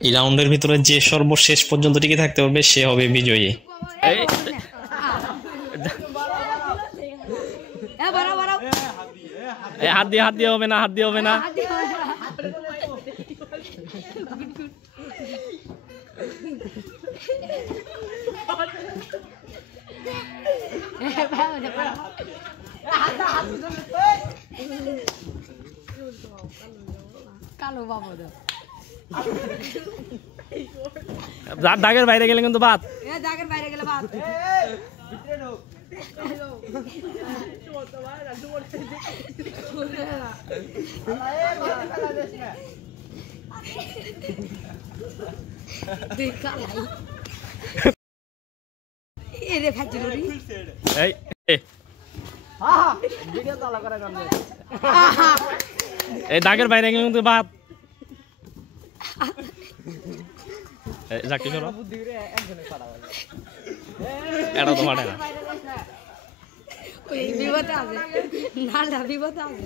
এই রাউন্ডের ভিতরে যে সর্বশেষ পর্যন্ত টিকে থাকতে পারবে সে হবে বিজয়ী। এই হাত দিয়ে হবে না, হাত দিয়ে হবে না। কালো বাবু দাগের বাইরে গেলে কিন্তু বাদ। দাগের বাইরে গেলে বাদ। এই দাগের বাইরে গেলে কিন্তু বাদ। যাকে শোনো এটা তো মাঠে না, বিপদে আছে না, বিপদে আছে।